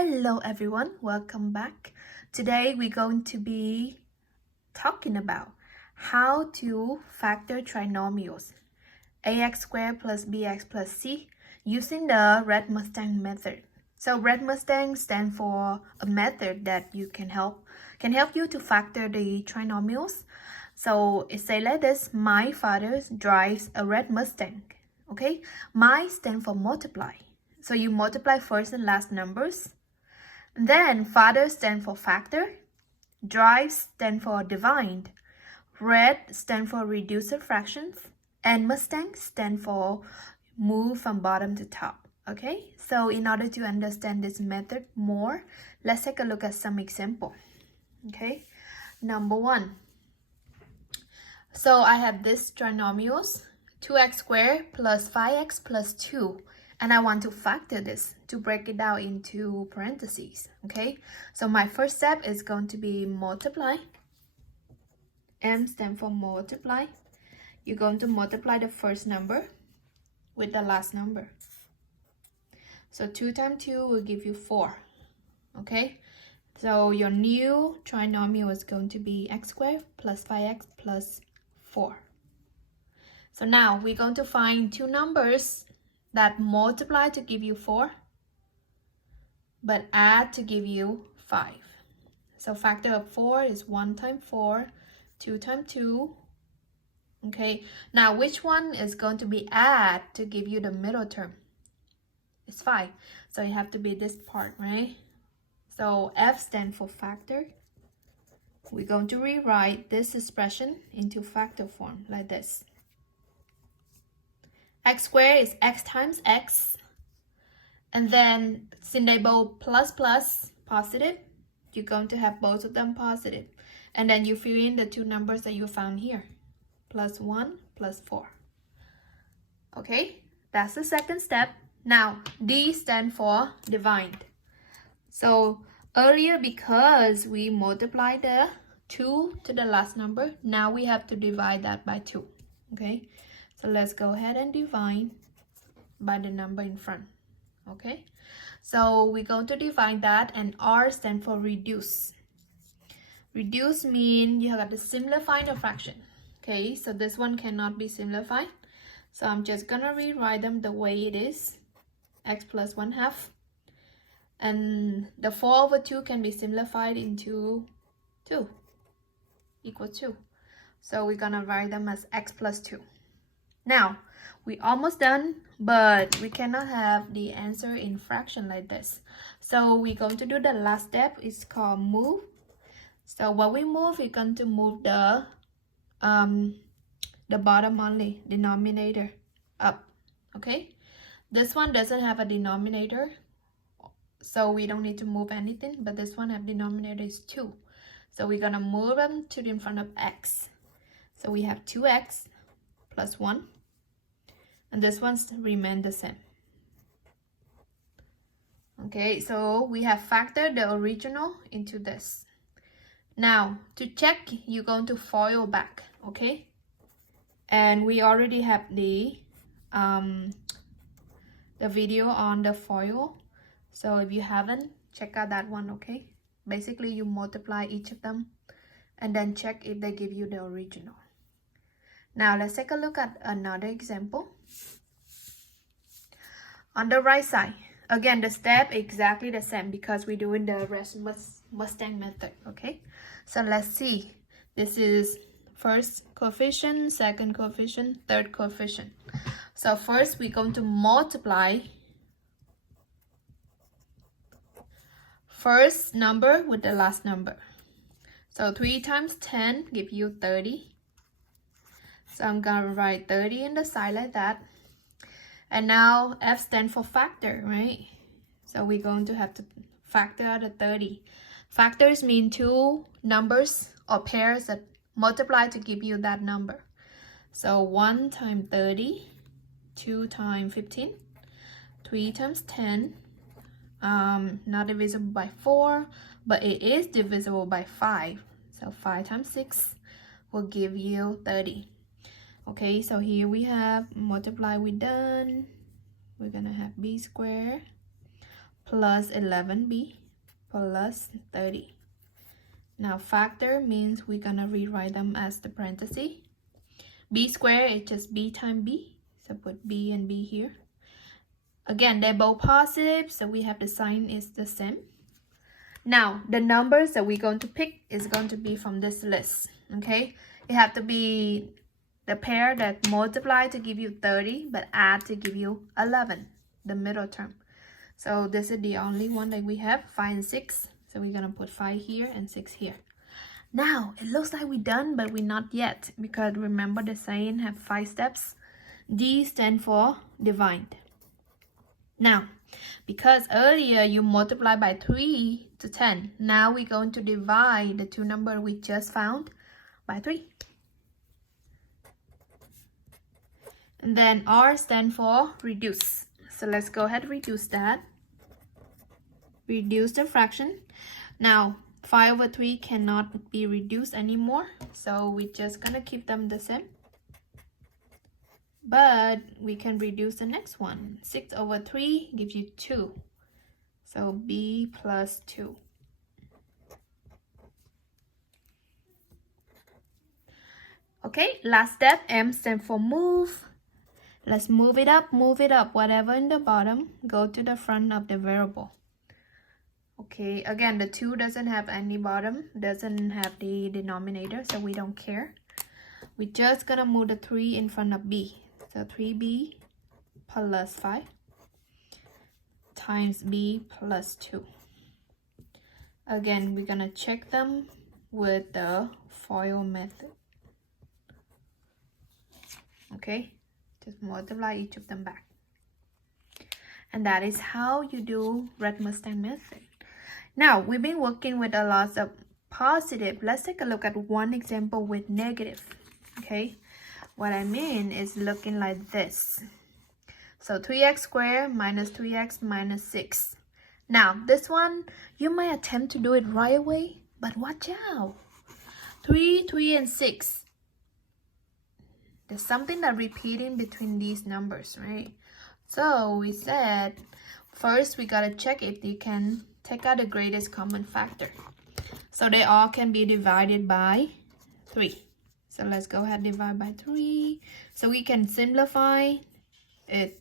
Hello everyone, welcome back. Today we're going to be talking about how to factor trinomials ax squared plus bx plus c using the red Mustang method. So red Mustang stands for a method that you can help you to factor the trinomials. So it say like this: my father drives a red Mustang. Okay, my stand for multiply. So you multiply first and last numbers. Then father stand for factor, drive stand for divide, red stand for reducer fractions, and Mustang stand for move from bottom to top. Okay, so in order to understand this method more, let's take a look at some example. Okay, number one. So I have this trinomials 2x squared plus 5x plus 2. And I want to factor this to break it down into parentheses, okay? So my first step is going to be multiply. M stands for multiply. You're going to multiply the first number with the last number. So 2 times 2 will give you 4, okay? So your new trinomial is going to be x squared plus 5x plus 4. So now we're going to find two numbers that multiply to give you 4, but add to give you 5. So factor of 4 is 1 times 4, 2 times 2. Okay, now which one is going to be add to give you the middle term? It's 5. So it have to be this part, right? So F stands for factor. We're going to rewrite this expression into factor form like this. X squared is x times x, and then symbol plus plus positive, you're going to have both of them positive, and then you fill in the two numbers that you found here, plus 1 plus 4. Okay, that's the second step. Now D stands for divide. So earlier, because we multiplied the 2 to the last number, now we have to divide that by 2. Okay, so let's go ahead and divide by the number in front. Okay, so we're going to divide that, and R stands for reduce. Reduce means you have to simplify the fraction. Okay, so this one cannot be simplified. So I'm just gonna rewrite them the way it is. X plus 1/2. And the 4 over 2 can be simplified into 2 equals 2. So we're gonna write them as x plus 2. Now, we're almost done, but we cannot have the answer in fraction like this. So we're going to do the last step. It's called move. So when we move, we're going to move the bottom only, denominator up, okay? This one doesn't have a denominator, so we don't need to move anything, but this one have denominator is 2. So we're gonna move them to in front of x. So we have 2x plus 1. And this one's remain the same. Okay, so we have factored the original into this. Now, to check, you're going to FOIL back, okay? And we already have the video on the FOIL. So if you haven't, check out that one, okay? Basically, you multiply each of them and then check if they give you the original. Now let's take a look at another example. On the right side, again, the step exactly the same because we're doing the Mustang method, okay? So let's see. This is first coefficient, second coefficient, third coefficient. So first we're going to multiply first number with the last number. So 3 times 10 give you 30. So I'm gonna write 30 in the side like that. And now F stands for factor, right? So we're going to have to factor out the 30. Factors mean two numbers or pairs that multiply to give you that number. So 1 times 30, 2 times 15, 3 times 10, not divisible by 4, but it is divisible by 5. So 5 times 6 will give you 30. Okay, so here we have multiply, we done. We're gonna have b squared plus 11b plus 30. Now factor means we're gonna rewrite them as the parenthesis. B squared is just b times b, so put b and b here. Again, they're both positive, so we have the sign is the same. Now the numbers that we're going to pick is going to be from this list. Okay, it have to be the pair that multiply to give you 30 but add to give you 11, the middle term. So this is the only one that we have, 5 and 6. So we're gonna put 5 here and 6 here. Now it looks like we're done, but we're not yet, because remember the saying have 5 steps. D stand for divide. Now because earlier you multiply by 3 to 10, now we're going to divide the two numbers we just found by 3. And then R stand for reduce. So let's go ahead and reduce that. Reduce the fraction. Now 5 over 3 cannot be reduced anymore, so we're just gonna keep them the same. But we can reduce the next one. 6 over 3 gives you 2. So b plus 2. Okay, last step, M stands for move. Let's move it up, whatever in the bottom, go to the front of the variable. Okay, again, the 2 doesn't have any bottom, doesn't have the denominator, so we don't care. We're just gonna move the 3 in front of b. So 3b plus 5 times b plus 2. Again, we're gonna check them with the FOIL method. Okay, just multiply each of them back. And that is how you do red Mustang method. Now, we've been working with a lot of positive. Let's take a look at one example with negative. Okay, what I mean is looking like this. So 3x squared minus 3x minus 6. Now, this one, you might attempt to do it right away, but watch out. 3, 3, and 6. There's something that repeating between these numbers, right? So we said, first we gotta check if you can take out the greatest common factor. So they all can be divided by 3. So let's go ahead and divide by 3. So we can simplify it.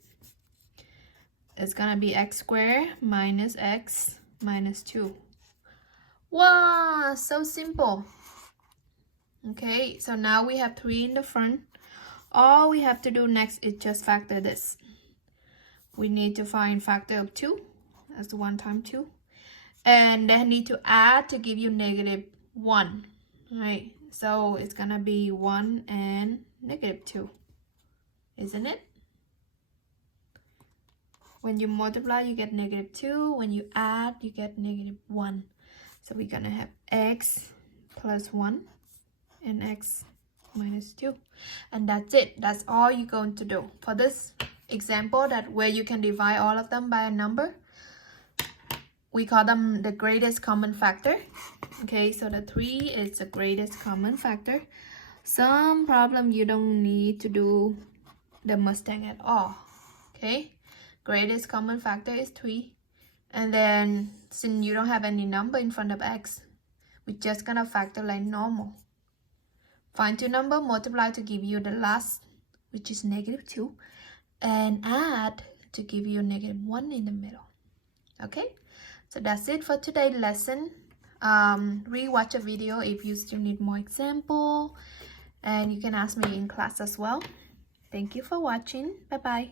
It's gonna be x squared minus x minus 2. Wow, so simple. Okay, so now we have 3 in the front. All we have to do next is just factor this. We need to find factor of 2. That's 1 times 2. And then need to add to give you negative 1. Right? So it's gonna be 1 and negative 2. Isn't it? When you multiply, you get negative 2. When you add, you get negative 1. So we're gonna have x plus 1 and x minus 2. And that's it. That's all you're going to do. For this example, that where you can divide all of them by a number, we call them the greatest common factor. Okay, so the 3 is the greatest common factor. Some problem you don't need to do the Mustang at all. Okay, greatest common factor is 3. And then since you don't have any number in front of x, we're just gonna factor like normal. Find two number, multiply to give you the last, which is negative 2, and add to give you negative 1 in the middle. Okay, so that's it for today's lesson. Rewatch a video if you still need more example, and you can ask me in class as well. Thank you for watching. Bye bye.